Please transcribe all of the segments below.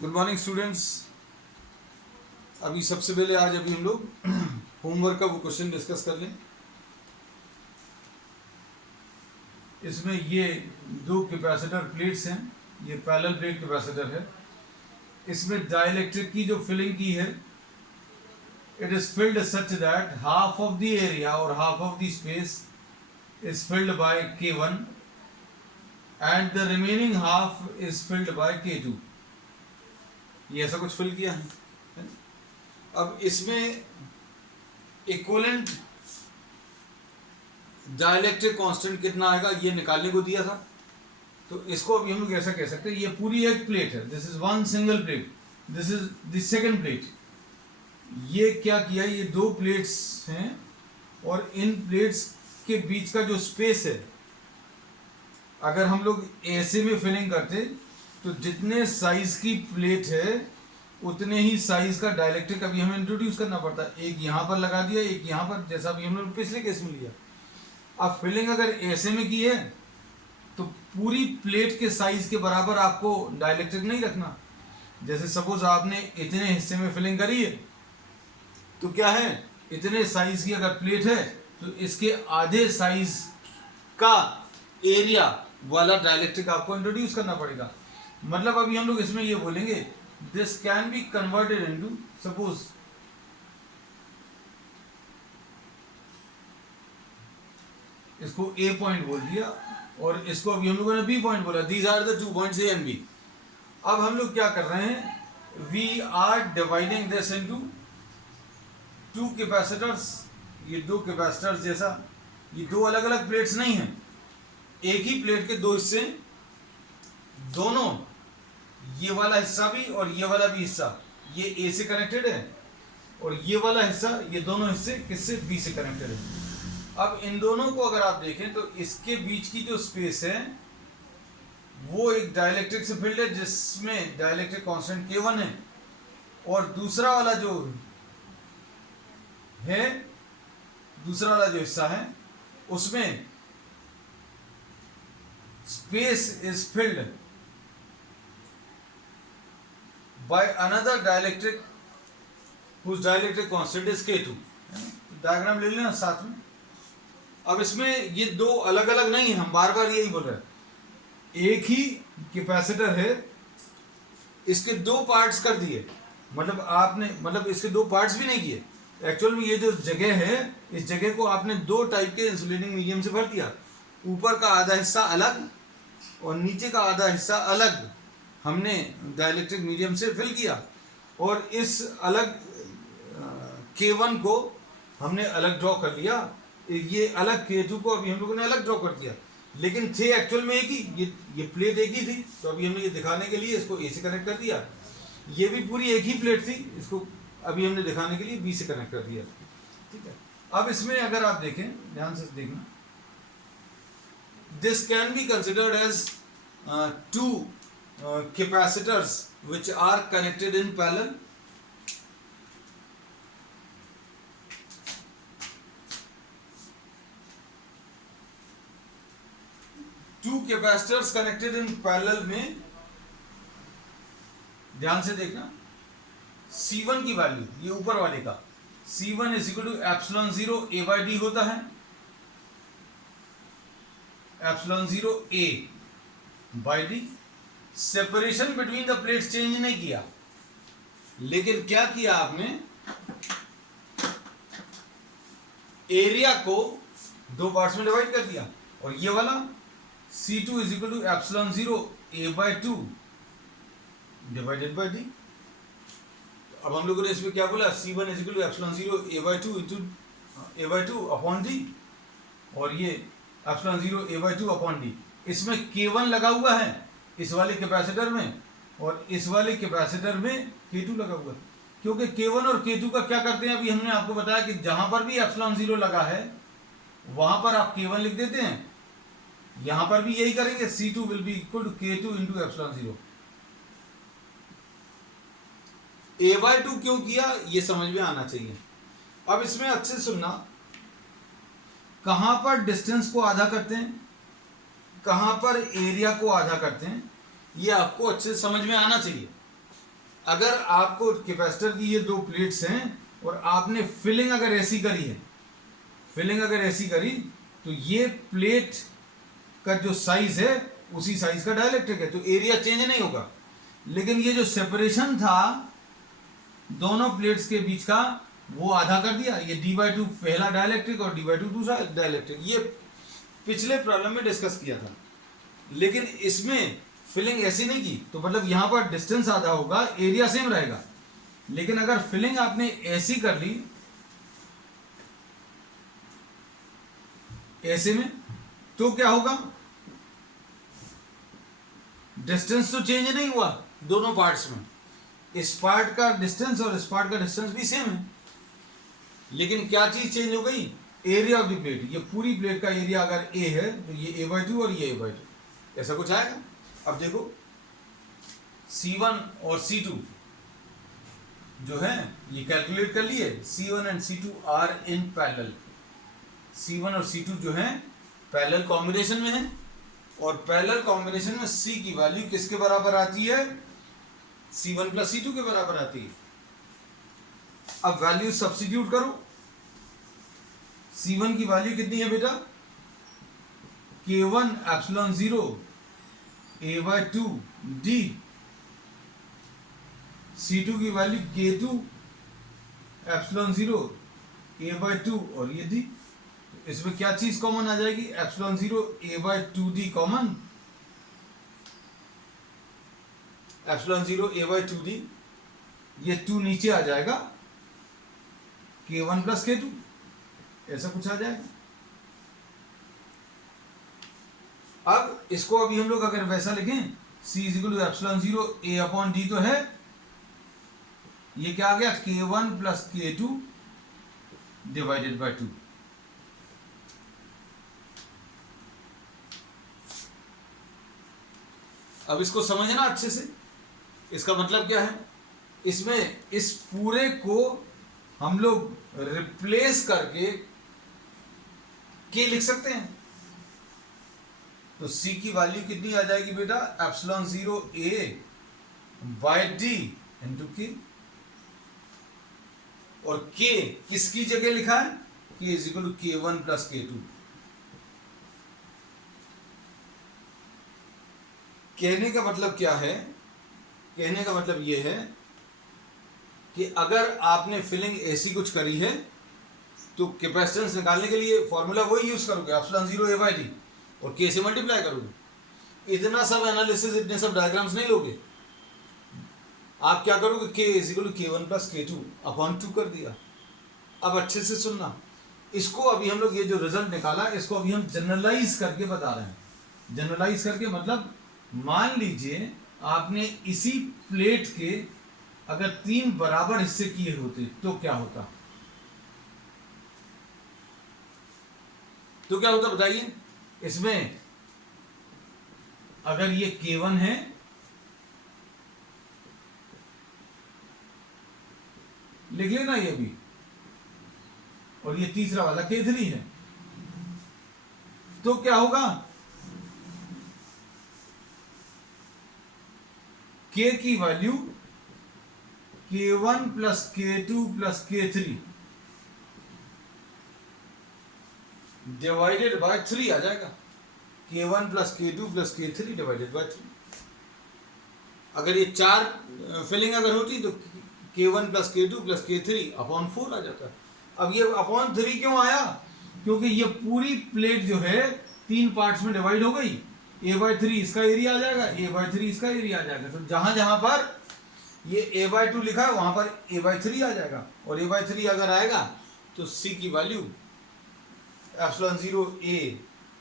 Good morning students. अभी सबसे पहले अभी हम लोग होमवर्क का वो क्वेश्चन डिस्कस कर लें। इसमें ये दो कैपेसिटर प्लेट्स हैं, ये पैरेलल प्लेट कैपेसिटर है। इसमें डाइलेक्ट्रिक की जो फिलिंग की है, it is filled such that half of the area और half of the space is filled by K1 and the remaining half is filled by K2। ये ऐसा कुछ फिल किया है। अब इसमें इक्विवेलेंट डाइलेक्ट्रिक कांस्टेंट कितना आएगा ये निकालने को दिया था। तो इसको अभी हम लोग ऐसा कह सकते हैं, ये पूरी एक प्लेट है, this is one single plate, this is the second plate. ये क्या किया, ये दो प्लेट्स हैं और इन प्लेट्स के बीच का जो स्पेस है, अगर हम लोग ऐसे में फिलिंग करते तो जितने साइज की प्लेट है उतने ही साइज का डाइलेक्ट्रिक अभी हमें इंट्रोड्यूस करना पड़ता है। एक यहाँ पर लगा दिया, एक यहाँ पर, जैसा अभी हमने पिछले केस में लिया। अब फिलिंग अगर ऐसे में की है तो पूरी प्लेट के साइज के बराबर आपको डाइलेक्ट्रिक नहीं रखना। जैसे सपोज आपने इतने हिस्से में फिलिंग करी है तो क्या है, इतने साइज की अगर प्लेट है तो इसके आधे साइज का एरिया वाला डाइलेक्ट्रिक आपको इंट्रोड्यूस करना पड़ेगा। मतलब अभी हम लोग इसमें ये बोलेंगे, this can be converted into, suppose इसको ए पॉइंट बोल दिया और इसको अभी हम लोगों ने बी पॉइंट बोला, these are the 2 points A and B. अब हम लोग क्या कर रहे हैं, we are dividing this into 2 capacitors. ये दो कैपेसिटर्स जैसा, ये दो अलग अलग प्लेट्स नहीं हैं, एक ही प्लेट के दो हिस्से, दोनों ये वाला हिस्सा भी और ये वाला भी हिस्सा ये ए से कनेक्टेड है और ये वाला हिस्सा, ये दोनों हिस्से किससे, बी से कनेक्टेड है। अब इन दोनों को अगर आप देखें तो इसके बीच की जो स्पेस है वो एक डाइलेक्ट्रिक से फिल्ड है जिसमें डाइलेक्ट्रिक कांस्टेंट K1 है, और दूसरा वाला जो है, दूसरा वाला जो हिस्सा है उसमें space is filled by another dielectric whose dielectric constant is K2। Diagram ले लेना साथ में। अब इसमें ये दो अलग अलग नहीं है, हम बार बार यही बोल रहे हैं, एक ही कैपेसिटर है, इसके दो पार्ट्स कर दिए। मतलब आपने, मतलब इसके दो पार्ट्स भी नहीं किए, एक्चुअल में ये जो जगह है इस जगह को आपने दो टाइप के इंसुलेटिंग मीडियम से भर दिया। ऊपर का आधा हिस्सा अलग और नीचे का आधा हिस्सा अलग हमने डाइलेक्ट्रिक मीडियम से फिल किया, और इस अलग K1 को हमने अलग ड्रॉ कर लिया, ये अलग K2 को अभी हम लोगों ने अलग ड्रॉ कर दिया। लेकिन थे एक्चुअल में एक ही, ये प्लेट एक ही थी, तो अभी हमने ये दिखाने के लिए इसको ए से कनेक्ट कर दिया। ये भी पूरी एक ही प्लेट थी, इसको अभी हमने दिखाने के लिए बी से कनेक्ट कर दिया। ठीक है, अब इसमें अगर आप देखें, ध्यान से देखना, this can be considered as 2 capacitors which are connected in parallel। Two capacitors connected in parallel में ध्यान से देखना, C1 की वैल्यू, ये ऊपर वाले का C1 is equal to epsilon 0 A by D होता है, epsilon 0 A by D. Separation between the plates change नहीं किया, लेकिन क्या किया आपने, एरिया को दो पार्ट्स में डिवाइड कर दिया, और ये वाला C2 is equal to epsilon 0 A by 2 divided by D. अब हम लोगों ने इसमें क्या बोला, C1 is equal to epsilon 0 A by 2 into A by 2 upon D, और ये epsilon 0 A by 2 upon D. इसमें K1 लगा हुआ है इस वाले कैपेसिटर में, और इस वाले कैपेसिटर में K2 लगा हुआ है। क्योंकि K1 और K2 का क्या करते हैं, अभी हमने आपको बताया कि जहां पर भी एप्सिलॉन 0 लगा है वहां पर आप K1 लिख देते हैं, यहां पर भी यही करेंगे, C2 will be equal to K2 into epsilon 0। A by 2 क्यों किया, ये समझ में आना चाहिए। अब इसमें अच्छे से सुनना, कहां पर डिस्टेंस को आधा करते हैं, कहां पर एरिया को आधा करते हैं, ये आपको अच्छे से समझ में आना चाहिए। अगर आपको कैपेसिटर की ये दो प्लेट्स हैं और आपने फिलिंग अगर ऐसी करी है, फिलिंग अगर ऐसी करी, तो ये प्लेट का जो साइज है उसी साइज का डाइलेक्ट्रिक है, तो एरिया चेंज नहीं होगा। लेकिन ये जो सेपरेशन था दोनों प्लेट्स के बीच का, वो आधा कर दिया। ये d/2 पहला डाइलेक्ट्रिक और d/2 दूसरा डाइलेक्ट्रिक। ये पिछले प्रॉब्लम में डिस्कस किया था, लेकिन इसमें फिलिंग ऐसी नहीं की, तो मतलब यहां पर डिस्टेंस आधा होगा, एरिया सेम रहेगा। लेकिन अगर फिलिंग आपने ऐसी कर ली, ऐसे में, तो क्या होगा, डिस्टेंस तो चेंज नहीं हुआ दोनों पार्ट्स में। इस पार्ट का डिस्टेंस और इस पार्ट का डिस्टेंस भी सेम है, लेकिन क्या चीज चेंज हो गई, एरिया ऑफ द प्लेट। ये पूरी प्लेट का एरिया अगर a है तो ये a/2 और ये a/2, ऐसा कुछ आएगा। अब देखो C1 और C2 जो है ये कैलकुलेट कर लिए। C1 and C2 are in parallel. C1 और C2 जो है पैरेलल कॉम्बिनेशन में है, और पैरेलल कॉम्बिनेशन में C की वैल्यू किसके बराबर आती है, C1 प्लस C2 के बराबर आती है। अब वैल्यू सब्स्टिट्यूट करो। C1 की वैल्यू कितनी है बेटा, K1 epsilon 0 a/2 d। C2 की वैल्यू K2 एप्सिलॉन 0 a/2 और ये d। इसमें क्या चीज कॉमन आ जाएगी, epsilon 0 a/2d common, epsilon 0 a/2d, ये 2 नीचे आ जाएगा, K1 प्लस K2, ऐसा कुछ आ जाएगा। अब इसको अभी हम लोग अगर वैसा लिखें, C equal to epsilon 0 a/d तो है, ये क्या आ गया, K1 plus K2 divided by 2। अब इसको समझना अच्छे से, इसका मतलब क्या है, इसमें इस पूरे को हम लोग रिप्लेस करके K लिख सकते हैं। तो C की वैल्यू कितनी आ जाएगी बेटा, एप्सिलॉन 0 a/d इंटू K। और K किसकी जगह लिखा है, K is equal to K1 plus K2। कहने का मतलब क्या है, कहने का मतलब यह है कि अगर आपने फिलिंग ऐसी कुछ करी है तो कैपेसिटेंस निकालने के लिए फॉर्मूला वही यूज करोगे, एप्सिलॉन 0 a/d, और K से मल्टीप्लाई करोगे। इतना सब एनालिसिस, इतने सब डायग्राम्स नहीं लोगे। आप क्या करोगे, K is equal to K1 plus K2 upon 2 कर दिया। अब अच्छे से सुनना, इसको अभी हम लोग ये जो रिजल्ट निकाला, इसको अभी हम जनरलाइज करके बता रहे हैं। जनरलाइज करके मतलब, मान लीजिए आपने इसी प्लेट के अगर 3 बराबर हिस्से किए होते तो क्या होता, तो क्या होता बताइए। इसमें अगर ये K1 है, लिख लेना ये भी, और ये तीसरा वाला K3 है, तो क्या होगा, K की value K1 plus K2 plus K3 divided by 3 आ जाएगा। K1 plus K2 plus K3 divided by 3। अगर ये 4 फिलिंग अगर होती तो K1 plus K2 plus K3 upon 4 आ जाता। अब ये अपॉन 3 क्यों आया, क्योंकि ये पूरी प्लेट जो है 3 पार्ट्स में डिवाइड हो गई। a/3 इसका एरिया आ जाएगा, a/3 इसका एरिया आ जाएगा। तो जहां जहां पर ये a/2 लिखा है वहां पर a/3 आ जाएगा, और a/3 अगर आएगा तो C की value epsilon 0 a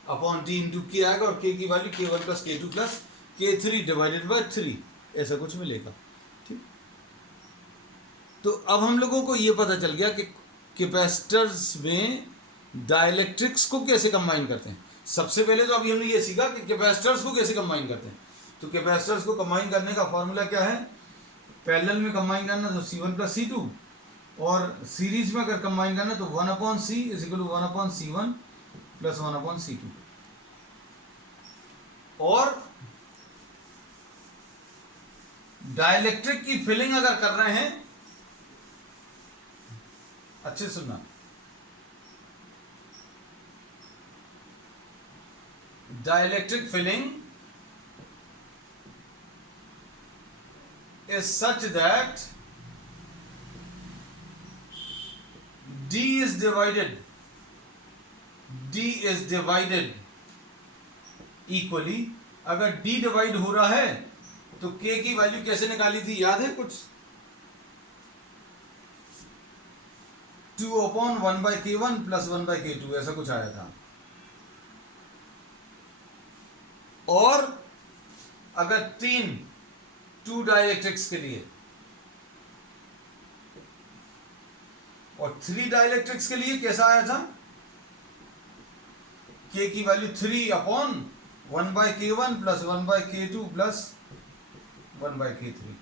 upon d into K आएगा, और K की value K1 plus K2 plus K3 divided by 3, ऐसा कुछ मिलेगा। ठीक, तो अब हम लोगों को ये पता चल गया कि कैपेसिटर्स में डाइलेक्ट्रिक्स को कैसे कंबाइन करते हैं। सबसे पहले तो अभी हमने ये सीखा कि कैपेसिटर्स को कैसे कंबाइन करते हैं। तो कैपेसिटर्स को कंबाइन करने का फॉर्मूला क्या है, पैरेलल में कंबाइन करना तो C1 प्लस C2, और सीरीज में अगर कंबाइन करना तो 1/C is equal to 1/C1 plus 1/C2। और डाइलेक्ट्रिक की फिलिंग अगर कर रहे हैं, अच्छे सुनना, dielectric filling is such that D is divided equally. अगर D डिवाइड हो रहा है तो K की वैल्यू कैसे निकाली थी, याद है कुछ? 2/1/K1 प्लस 1/K2 ऐसा कुछ आया था। और अगर 2 डाइलेक्ट्रिक्स के लिए और 3 डाइलेक्ट्रिक्स के लिए कैसा आया था? K की value 3/1/K1 plus 1/K2 plus 1/K3।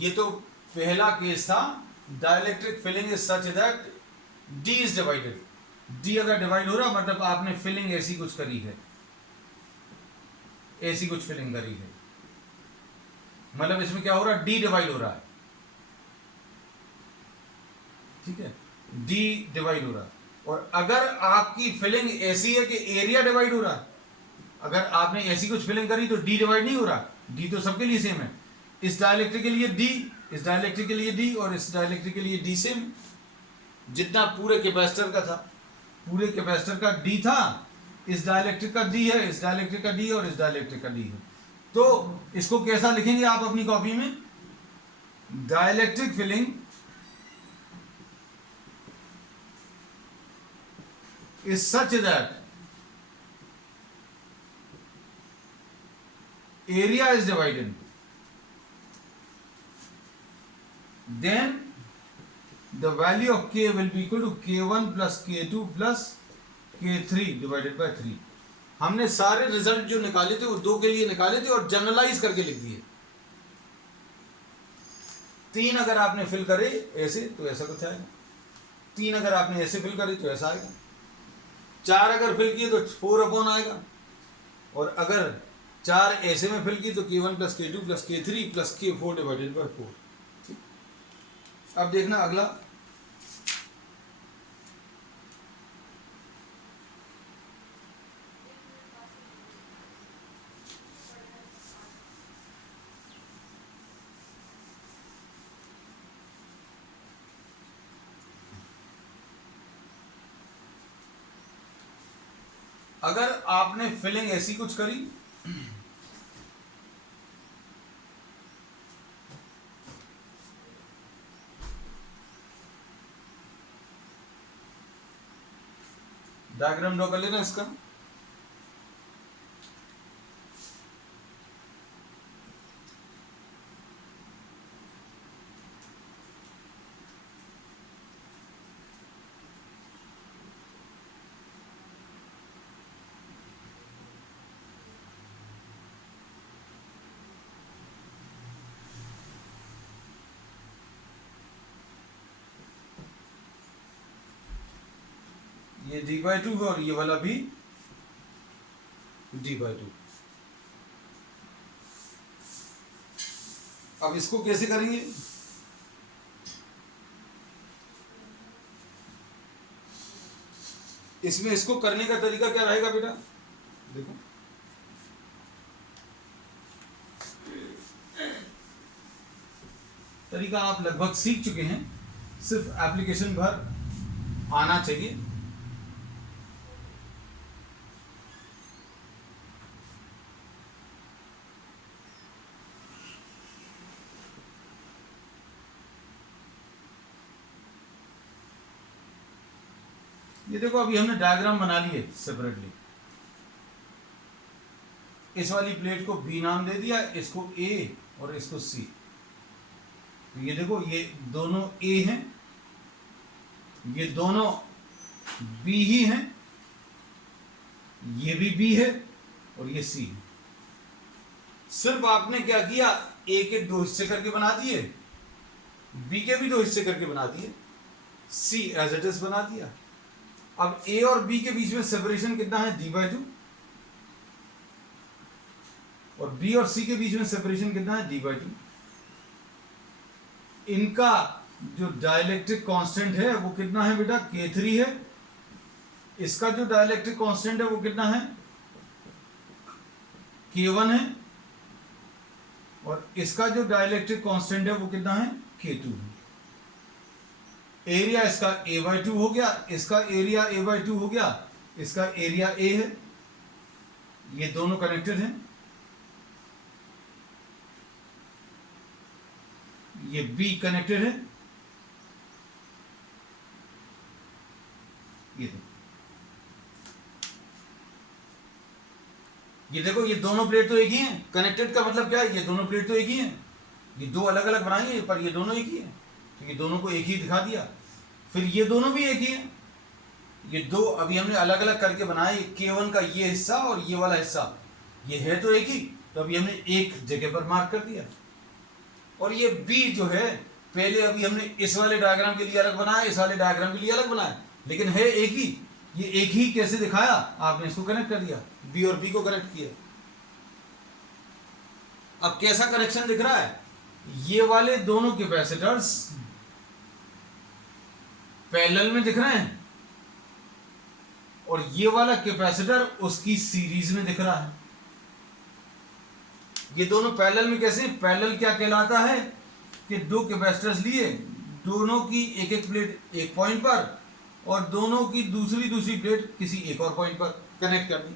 ये तो पहला केस था, dielectric filling is such that D is divided. D अगर डिवाइड हो रहा मतलब आपने फिलिंग ऐसी कुछ करी है, ऐसी कुछ फिलिंग करी है, मतलब इसमें क्या हो रहा है, D डिवाइड हो रहा है, ठीक है, D डिवाइड हो रहा है। और अगर आपकी फिलिंग ऐसी है कि एरिया डिवाइड हो रहा है, अगर आपने ऐसी कुछ फिलिंग करी तो D डिवाइड नहीं हो रहा, D तो सबके लिए सेम है। इस डाइलेक्ट्रिक के लिए D, इस डाइलेक्ट्रिक के लिए D और इस डाइलेक्ट्रिक के लिए D सेम। जितना पूरे कैपेसिटर का था, पूरे कैपेसिटर का D था, इस डाइलेक्ट्रिक का D है, इस डाइलेक्ट्रिक का D और इस डाइलेक्ट्रिक का D है। तो इसको कैसा लिखेंगे आप अपनी कॉपी में? Dielectric filling is such that area is divided, then the value of K will be equal to K1 plus K2 plus K3 divided by 3। हमने सारे रिजल्ट जो निकाले थे वो 2 के लिए निकाले थे और जनरलाइज करके लिख दिए। 3 अगर आपने फिल करे ऐसे तो ऐसा कुछ आएगा, 3 अगर आपने ऐसे फिल करे तो ऐसा आएगा, 4 अगर फिल किए तो 4 आएगा, और अगर 4 ऐसे में फिल की तो K1 plus K2 plus K3 plus K4 divided by 4। ठीक, अब देखना अगला, अगर आपने फिलिंग ऐसी कुछ करी, डायग्राम ड्रॉ कर लेना इसका। ये D/2 है और ये वाला भी D/2। अब इसको कैसे करेंगे? इसमें इसको करने का तरीका क्या रहेगा बेटा? देखो, तरीका आप लगभग सीख चुके हैं, सिर्फ एप्लीकेशन भर आना चाहिए। ये देखो, अभी हमने डायग्राम बना लिए सेपरेटली। इस वाली प्लेट को B नाम दे दिया, इसको A और इसको C। तो ये देखो, ये दोनों A हैं, ये दोनों B ही हैं, ये भी B है और ये C है। सिर्फ आपने क्या किया, A के 2 हिस्से करके बना दिए, B के भी 2 हिस्से करके बना दिए, C एज इट इज बना दिया। अब A और B के बीच में सेपरेशन कितना है? D/2। और बी और सी के बीच में सेपरेशन कितना है, d/2। इनका जो डाइलेक्ट्रिक कांस्टेंट है वो कितना है बेटा, K3 है। इसका जो डाइलेक्ट्रिक कांस्टेंट है वो कितना है, K1 है। और इसका जो डाइलेक्ट्रिक कांस्टेंट है वो कितना है, K2 है। एरिया इसका A/2 हो गया, इसका एरिया A/2 हो गया, इसका एरिया A है। ये दोनों कनेक्टेड हैं। ये B कनेक्टेड है। ये देखो ये दोनों प्लेट तो एक ही हैं। कनेक्टेड का मतलब क्या है, ये दोनों प्लेट तो एक ही हैं। ये दो अलग अलग बनाई है पर ये दोनों एक ही है, तो ये दोनों को एक ही दिखा दिया। फिर ये दोनों भी एक ही हैं। ये दो अभी हमने अलग अलग करके बनाए, K1 का ये हिस्सा और ये वाला हिस्सा, ये है तो एक ही, तो अभी हमने एक जगह पर मार्क कर दिया। और ये B जो है, पहले अभी हमने इस वाले डायग्राम के लिए अलग बनाया, इस वाले डायग्राम के लिए अलग बनाया, लेकिन है एक ही। ये एक ही कैसे दिखाया, आपने इसको कनेक्ट कर दिया, B और B को कनेक्ट किया। अब कैसा कनेक्शन दिख रहा है, ये वाले दोनों कैपेसिटर्स पैरेलल में दिख रहे हैं और ये वाला कैपेसिटर उसकी सीरीज में दिख रहा है। ये दोनों पैरेलल में कैसे, पैरेलल क्या कहलाता है कि दो कैपेसिटर्स लिए, दोनों की एक एक प्लेट एक पॉइंट पर और दोनों की दूसरी प्लेट किसी एक और पॉइंट पर कनेक्ट कर दी।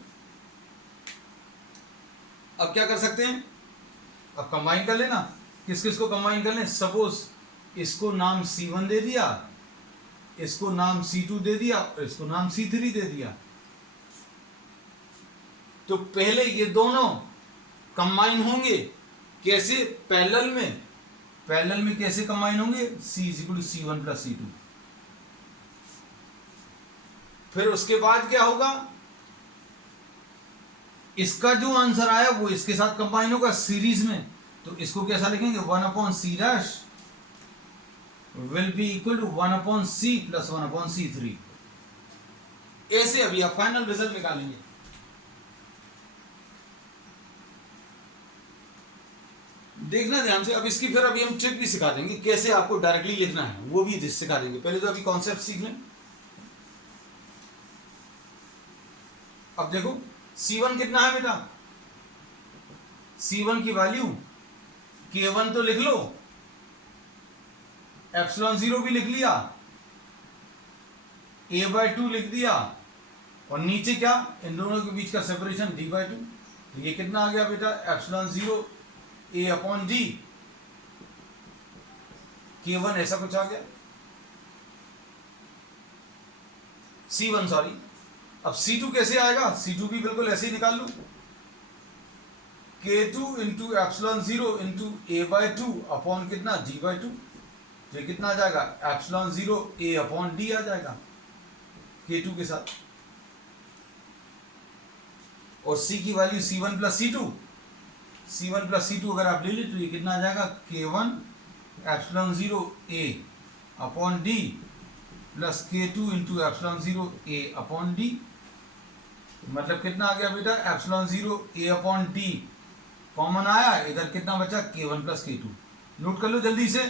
अब क्या कर सकते हैं, अब कंबाइन कर लेना। किस किस को कंबाइन कर लें, सपोज इसको नाम C1 दे दिया, इसको नाम C2 दे दिया और इसको नाम C3 दे दिया। तो पहले ये दोनों कंबाइन होंगे कैसे, पैरेलल में। पैरेलल में कैसे कंबाइन होंगे, C=C1 + C2। फिर उसके बाद क्या होगा, इसका जो आंसर आया वो इसके साथ कंबाइन होगा सीरीज में। तो इसको कैसा लिखेंगे, 1/C' will be equal to 1/C + 1/C3। ऐसे अभी आप फाइनल रिजल्ट निकालेंगे। देखना ध्यान से। अब इसकी फिर अभी हम ट्रिक भी सिखा देंगे, कैसे आपको डायरेक्टली लिखना है वो भी सिखा देंगे। पहले तो अभी कॉन्सेप्ट सीख लें। अब देखो C1 कितना है बेटा, C1 की वैल्यू K1 तो लिख लो, ε0 भी लिख लिया, A/2 लिख दिया और नीचे क्या, इन दोनों के बीच का सेपरेशन d/2। तो ये कितना आ गया बेटा, ε0 A/d, K1 ऐसा कुछ आ गया, C1 सॉरी। अब C2 कैसे आएगा, C2 भी बिल्कुल ऐसे ही निकाल लो, K2 × ε0 × A/2 अपॉन कितना, d/2। ये कितना आ जाएगा, ε0 A/d आ जाएगा K2 के साथ। और C की value C1 + C2, C1 + C2 अगर आप ले लें तो ये कितना आ जाएगा, K1 ε0 A/d + K2 × ε0 A/d। मतलब कितना आ गया बेटा, ε0 A/d कॉमन आया, इधर कितना बचा, K1 + K2। नोट कर लो जल्दी से।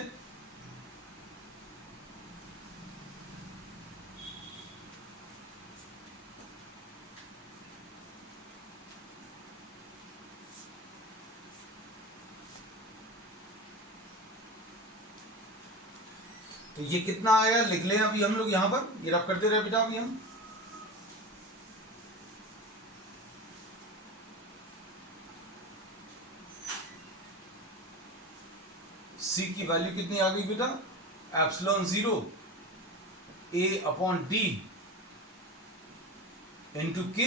तो ये कितना आया लिख लें अभी हम लोग, यहां पर ये रब करते रहे बेटा। अभी हम C की वैल्यू कितनी आ गई बेटा, ε0 A/d × K,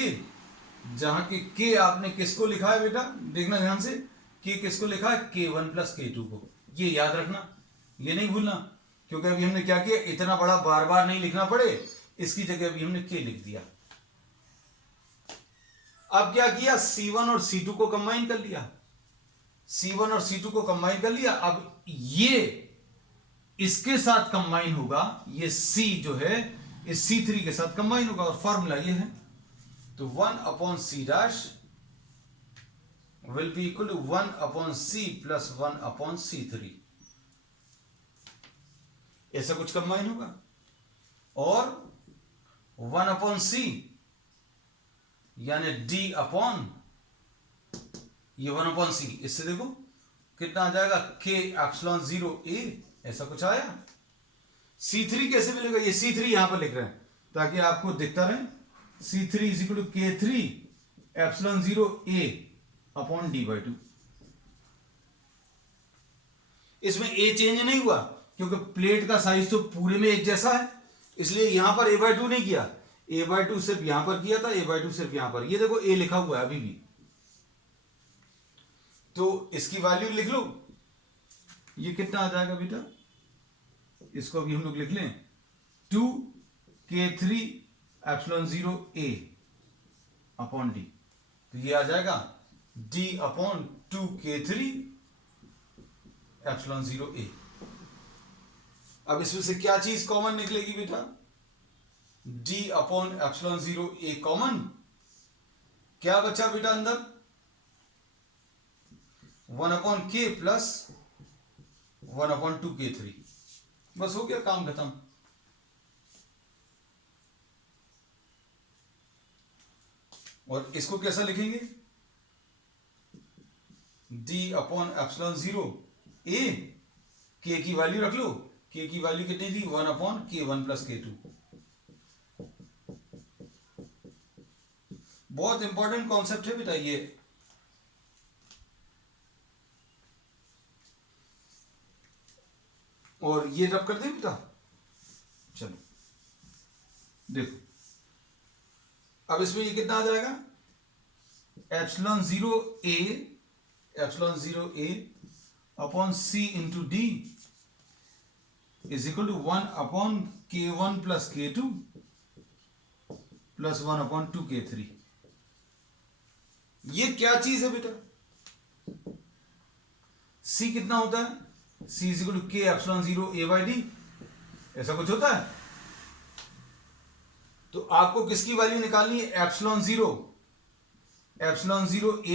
जहां के K आपने किसको लिखा है बेटा, देखना ध्यान से, K किसको लिखा है, K1 + K2 को। ये याद रखना, ये नहीं भूलना, क्योंकि अभी हमने क्या किया, इतना बड़ा बार बार नहीं लिखना पड़े, इसकी जगह अभी हमने K लिख दिया। अब क्या किया, C1 और C2 को कंबाइन कर लिया, C1 और C2 को कंबाइन कर लिया। अब ये इसके साथ कंबाइन होगा, ये C जो है इस C3 के साथ कंबाइन होगा और फॉर्मूला ये है। तो 1/C' will be equal to 1/c plus 1/c3, ऐसा कुछ कंबाइन होगा। और 1/c यानी d अपॉन ये 1/c, इससे देखो कितना आ जाएगा, k एप्सिलॉन 0a, ऐसा कुछ आया। c3 कैसे मिलेगा, ये c3 यहां पर लिख रहे हैं ताकि आपको दिखता रहे, c3 is equal to k3 epsilon 0a upon d/2। इसमें a चेंज नहीं हुआ क्योंकि प्लेट का साइज तो पूरे में एक जैसा है, इसलिए यहां पर a/2 नहीं किया, a/2 सिर्फ यहां पर किया था, a/2 सिर्फ यहां पर, ये देखो a लिखा हुआ है अभी भी, तो इसकी वैल्यू लिख लो, ये कितना आ जाएगा बेटा, इसको अभी हम लोग लिख लें 2k3 epsilon 0a upon d, तो ये आ जाएगा d upon 2k3 epsilon 0a। अब इसमें से क्या चीज कॉमन निकलेगी बेटा, d upon epsilon 0a common, क्या बचा बेटा अंदर, 1/k प्लस 1/2k3, बस हो गया काम खत्म। और इसको कैसा लिखेंगे, d upon epsilon 0a, k की वैल्यू रख लो, k की वैल्यू कितनी थी, 1/k1 प्लस k2। बहुत इंपॉर्टेंट कॉन्सेप्ट है बेटा ये। और ये रब कर दें बेटा, चलो देखो, अब इसमें ये कितना आ जाएगा, epsilon 0a upon c into D is equal to 1/k1 plus k2 plus 1/2k3। ये क्या चीज है बेटा, c कितना होता है, c is equal to k epsilon 0a/d, ऐसा कुछ होता है। तो आपको किसकी वैल्यू निकालनी है, एप्सिलॉन 0a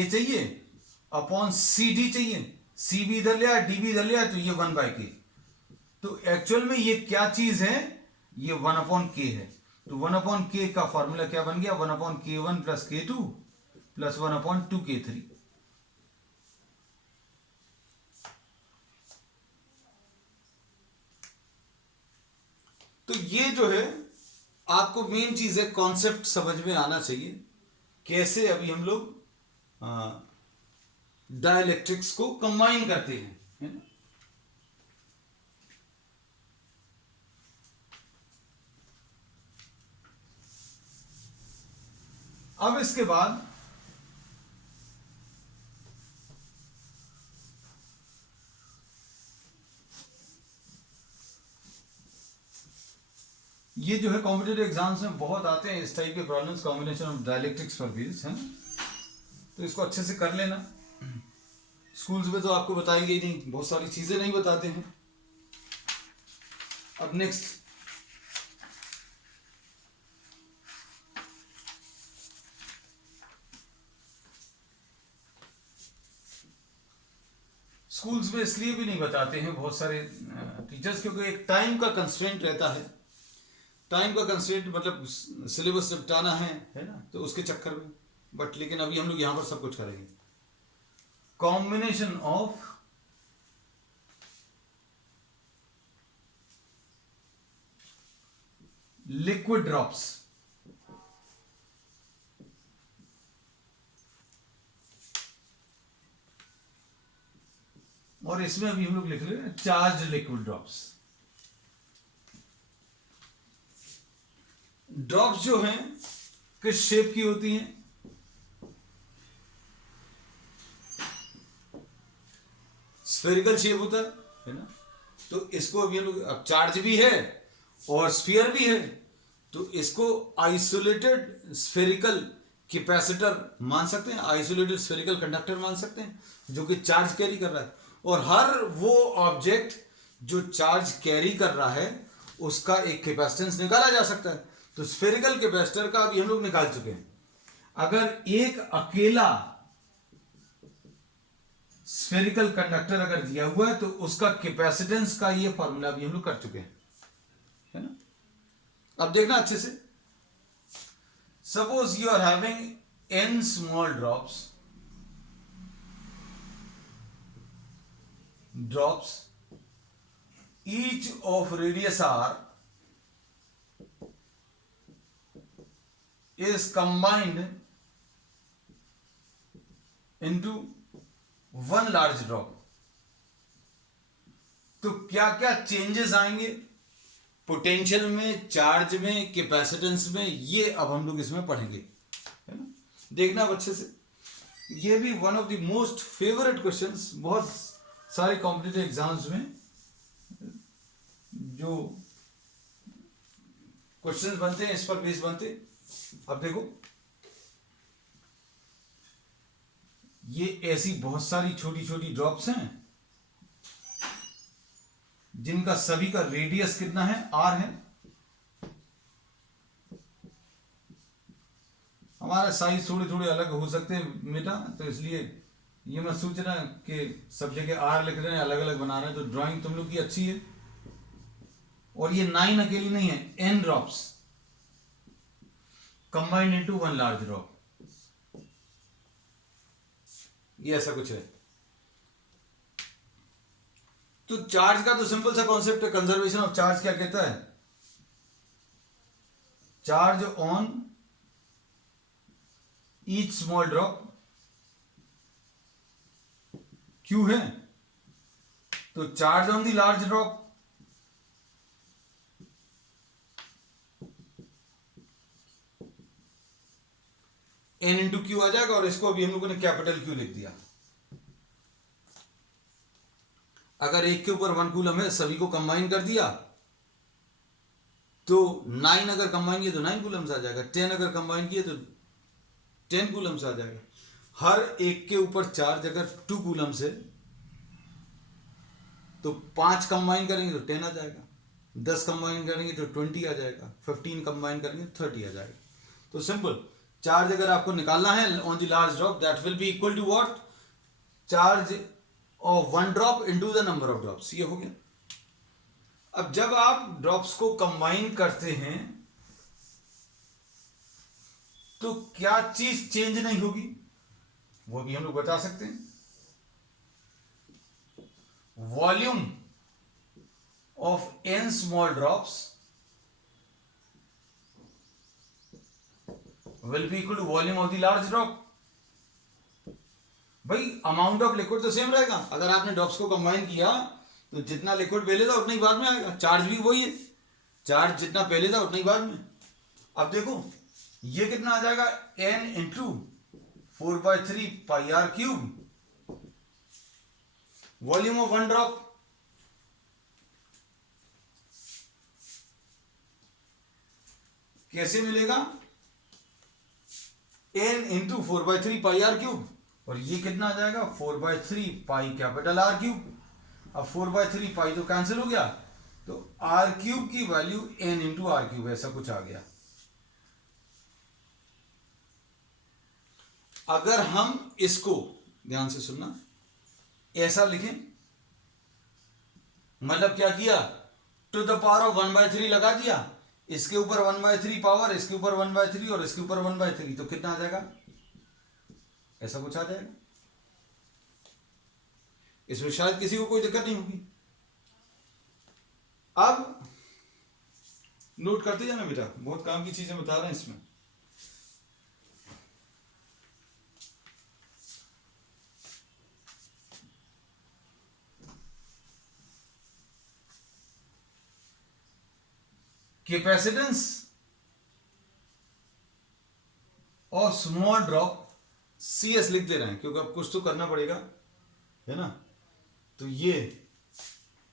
चाहिए अपॉन सी डी चाहिए, c भी इधर लिया d भी इधर लिया, तो ये 1/k। तो एक्चुअल में ये क्या चीज है, ये 1/k है। तो 1/k का फॉर्मूला क्या बन गया, 1/k1 plus k2 plus 1/2k3। तो ये जो है आपको मेन चीज है, कॉन्सेप्ट समझ में आना चाहिए, कैसे अभी हम लोग डाइलेक्ट्रिक्स को कंबाइन करते हैं, है ना। अब इसके बाद ये जो है कॉम्पिटेटिव एग्जाम्स में बहुत आते हैं इस टाइप के problems, combination of dielectrics for wheels, है ना। तो इसको अच्छे से कर लेना, स्कूल्स में तो आपको बताएंगे ही नहीं, बहुत सारी चीजें नहीं बताते हैं। अब नेक्स्ट स्कूल्स में इसलिए भी नहीं बताते हैं बहुत सारे टीचर्स, क्योंकि एक टाइम का कंस्ट्रेंट रहता है, टाइम का कंस्ट्रेंट मतलब सिलेबस निपटाना है ना, तो उसके चक्कर में। बट लेकिन अभी हम लोग यहां पर सब कुछ करेंगे। कॉम्बिनेशन ऑफ लिक्विड ड्रॉप्स, और इसमें अभी हम लोग लिख रहे हैं चार्ज लिक्विड ड्रॉप्स। ड्रॉप्स जो हैं किस शेप की होती हैं, स्फेरिकल शेप होता है ना। तो इसको अभी हम लोग, अब चार्ज भी है और स्फीयर भी है, तो इसको आइसोलेटेड स्फेरिकल कैपेसिटर मान सकते हैं, आइसोलेटेड स्फेरिकल कंडक्टर मान सकते हैं, जो कि चार्ज कैरी कर रहा है। और हर वो ऑब्जेक्ट जो चार्ज कैरी कर रहा है उसका एक कैपेसिटेंस निकाला जा सकता है। तो स्फेरिकल कैपेसिटर का अभी हम लोग निकाल चुके हैं। अगर एक अकेला स्फेरिकल कंडक्टर अगर दिया हुआ है तो उसका कैपेसिटेंस का ये फॉर्मूला भी हम लोग कर चुके हैं, है ना। अब देखना अच्छे से, suppose you are having n small drops each of radius r is combined into one large drop। तो क्या क्या चेंजेस आएंगे पोटेंशियल में, चार्ज में, कैपेसिटेंस में, ये अब हम लोग इसमें पढ़ेंगे, है ना। देखना अब अच्छे से, ये भी one of the most favourite questions बहुत सारे कॉम्पिटिटिव एग्जाम्स में जो क्वेश्चंस बनते हैं इस पर बेस बनते। अब देखो, ये ऐसी बहुत सारी छोटी छोटी ड्रॉप्स हैं जिनका सभी का रेडियस कितना है, r है। हमारा साइज थोड़े थोड़े अलग हो सकते हैं बेटा, तो इसलिए ये मत सोचना कि सब जगह r लिख रहे हैं, अलग अलग बना रहे हैं। तो ड्राइंग तुम लोग की अच्छी है। और ये 9 अकेली नहीं है, n drops combined into one large drop, ये ऐसा कुछ है। तो चार्ज का तो सिंपल सा कॉन्सेप्ट है, कंजर्वेशन ऑफ चार्ज क्या कहता है, charge on each small drop Q है, तो charge on the large drop n into Q आ जाएगा। और इसको अभी हम लोगों ने कैपिटल क्यू लिख दिया। अगर एक के ऊपर 1 कूलम है, सभी को कंबाइन कर दिया तो 9 अगर कंबाइन किए तो 9 कूलम्स आ जाएगा, 10 अगर कंबाइन किए तो 10 कूलम्स आ जाएगा। हर एक के ऊपर चार्ज अगर 2 कूलम्स है तो 5 कंबाइन करेंगे तो 10 आ जाएगा, 10 कंबाइन करेंगे तो 20 आ जाएगा, 15 कंबाइन करेंगे तो 30 आ जाएगा। तो सिंपल, चार्ज अगर आपको निकालना है on the large drop, that will be equal to what, charge of 1 drop into the number of drops. ये हो गया। अब जब आप ड्रॉप्स को कंबाइन करते हैं तो क्या चीज चेंज नहीं होगी, वो भी हम लोग बता सकते हैं। Volume of n small drops will be equal to volume of the large drop. भाई अमाउंट ऑफ लिक्विड तो सेम रहेगा। अगर आपने ड्रॉप्स को कंबाइन किया तो जितना लिक्विड पहले था उतना ही बाद में आएगा, चार्ज भी वही है, चार्ज जितना पहले था उतना ही बाद में। अब देखो ये कितना आ जाएगा, n into 4/3 pi R cube, volume of 1 drop. कैसे मिलेगा, n into 4/3 pi R cube, और ये कितना आ जाएगा 4/3 पाई कैपिटल आर क्यूब। अब 4/3 पाई तो कैंसिल हो गया, तो आर क्यूब की value n into R cube, ऐसा कुछ आ गया। अगर हम इसको ध्यान से सुनना ऐसा लिखें, मतलब क्या किया, टू द पावर ऑफ 1/3 लगा दिया, इसके ऊपर 1/3 पावर, इसके ऊपर 1/3 और इसके ऊपर 1/3, तो कितना आ जाएगा, ऐसा कुछ आ जाएगा। इसमें शायद किसी को कोई दिक्कत नहीं होगी। अब नोट करते जाना बेटा, बहुत काम की चीजें बता रहे हैं इसमें। कैपेसिटेंस और स्मॉल ड्रॉप CS लिख दे रहे हैं क्योंकि अब कुछ तो करना पड़ेगा, है ना। तो ये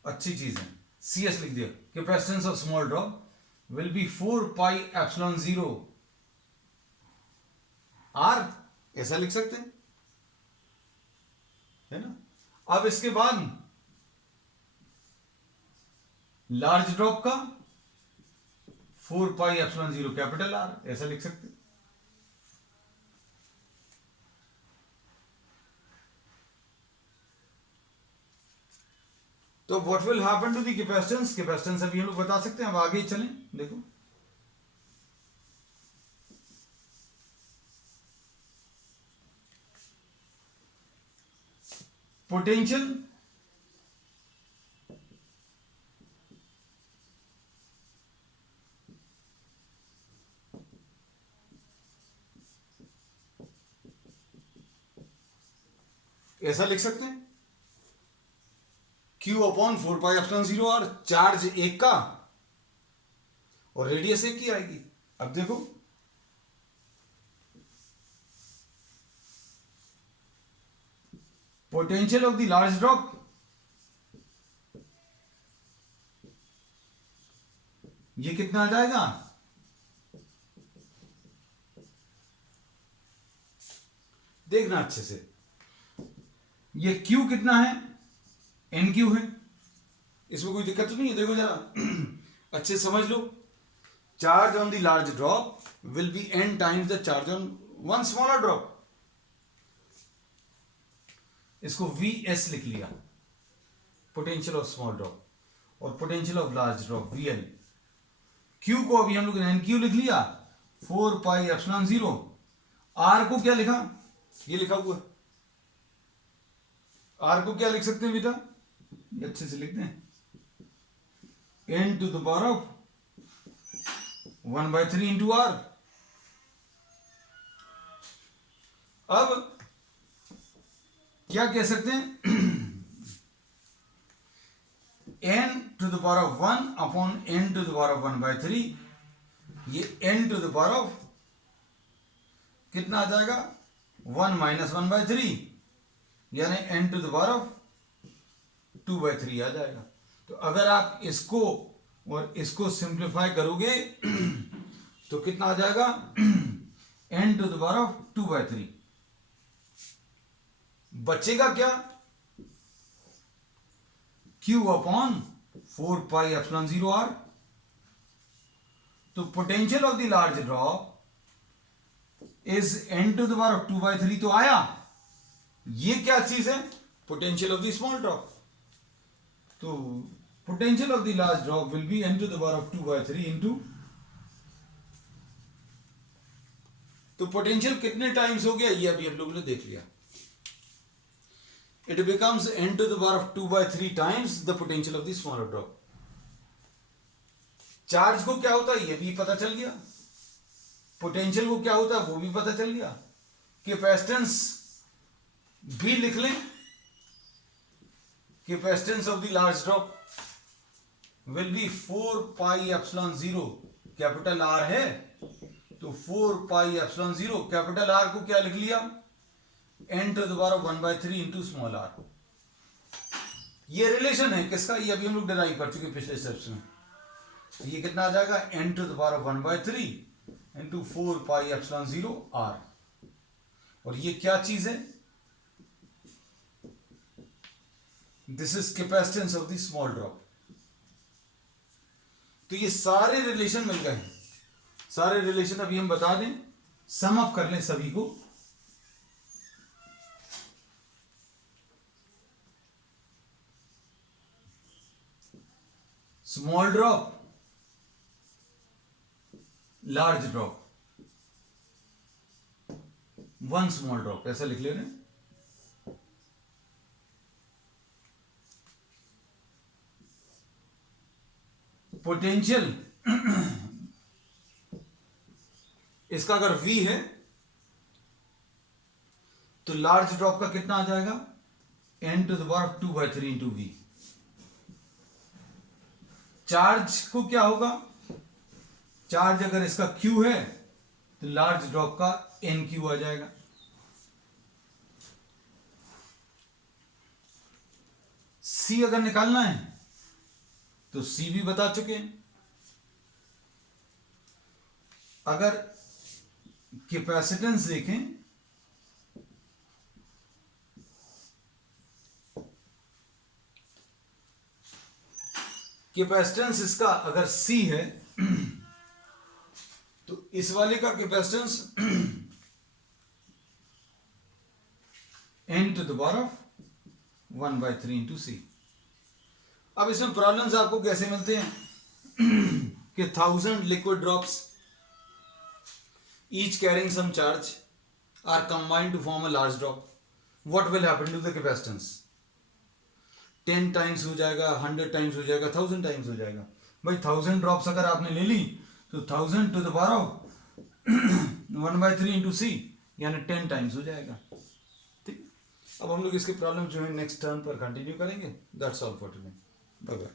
अच्छी चीज है, CS लिख दिया। Capacitance of small drop will B 4 pi epsilon 0 R, ऐसा लिख सकते हैं, है ना। अब इसके बाद लार्ज ड्रॉप का 4 पाई एप्सिलॉन 0 कैपिटल R, ऐसा लिख सकते हैं। तो what will happen to the capacitance, capacitance अभी हम लोग बता सकते हैं। अब आगे चलें, देखो पोटेंशियल ऐसा लिख सकते हैं, Q अपॉन 4πε0r, चार्ज एक का और रेडियस एक की आएगी। अब देखो potential of the large drop, ये कितना आ जाएगा, देखना अच्छे से, ये Q कितना है, NQ है, इसमें कोई दिक्कत तो नहीं है। देखो जरा अच्छे समझ लो, charge on the large drop will be n times the charge on one smaller drop. इसको VS लिख लिया, पोटेंशियल ऑफ स्मॉल ड्रॉप, और potential of large drop VL। Q को अभी हम लोग ने NQ लिख लिया, 4πε0। R को क्या लिखा, ये लिखा हुआ, R को क्या लिख सकते हैं बेटा, ये अच्छे से लिखते हैं, n to the power of 1/3 into R। अब क्या कह सकते हैं, n to the power of 1 upon n to the power of 1/3, ये n to the power of कितना आ जाएगा, 1 माइनस 1/3, यानी n to the power of 2/3 आ जाएगा। तो अगर आप इसको और इसको सिंप्लीफाई करोगे तो कितना आ जाएगा, n to the power of 2/3। बचेगा क्या, Q अपॉन 4πε0r। तो potential of the large drop is n to the power of 2/3 तो आया। ये क्या चीज है, potential of the small drop. तो potential of the large drop will be n to the power of 2/3 into, तो potential कितने टाइम्स हो गया ये अभी हम लोगों ने देख लिया। It becomes n to the power of 2/3 times the potential of the smaller drop. Charge को क्या होता है ये भी पता चल गया, पोटेंशियल को क्या होता है वो भी पता चल गया, कैपेसिटेंस भी लिख लें, capacitance of the large drop will be 4πε0, capital R है तो 4πε0, कैपिटल R को क्या लिख लिया, n to the power of 1/3 into small r। ये रिलेशन है किसका, ये अभी हम लोग डिराइव कर चुके पिछले स्टेप्स में। तो ये कितना आ जाएगा, n to the power of 1/3 into 4πε0r। और ये क्या चीज है, this is capacitance of the small drop. तो ये सारे रिलेशन मिल गए, सारे रिलेशन अभी हम बता दें, सम अप कर लें सभी को। Small drop, large drop, one small drop, ऐसा लिख लेना। पोटेंशियल इसका अगर V है तो लार्ज ड्रॉप का कितना आ जाएगा, n to the power of 2/3 into V। Charge को क्या होगा, चार्ज अगर इसका Q है तो लार्ज ड्रॉप का NQ आ जाएगा। C अगर निकालना है तो C भी बता चुके हैं। अगर कैपेसिटेंस देखें कैपेसिटेंस इसका अगर C है तो इस वाले का capacitance n to the power of 1/3 into C। अब इसमें प्रॉब्लम्स आपको कैसे मिलते हैं कि 1000 liquid drops each carrying some charge are combined to form a large drop. What will happen to the capacitance? 10 times हो जाएगा, 100 times हो जाएगा, 1000 times हो जाएगा. भाई 1000 ड्रॉप्स अगर आपने ले ली तो 1000 to the power of 1/3 into c यानी 10 times हो जाएगा. ठीक. अब हम लोग इसके प्रॉब्लम जो है नेक्स्ट टर्न पर कंटिन्यू करेंगे. That's all for today. Bye bye.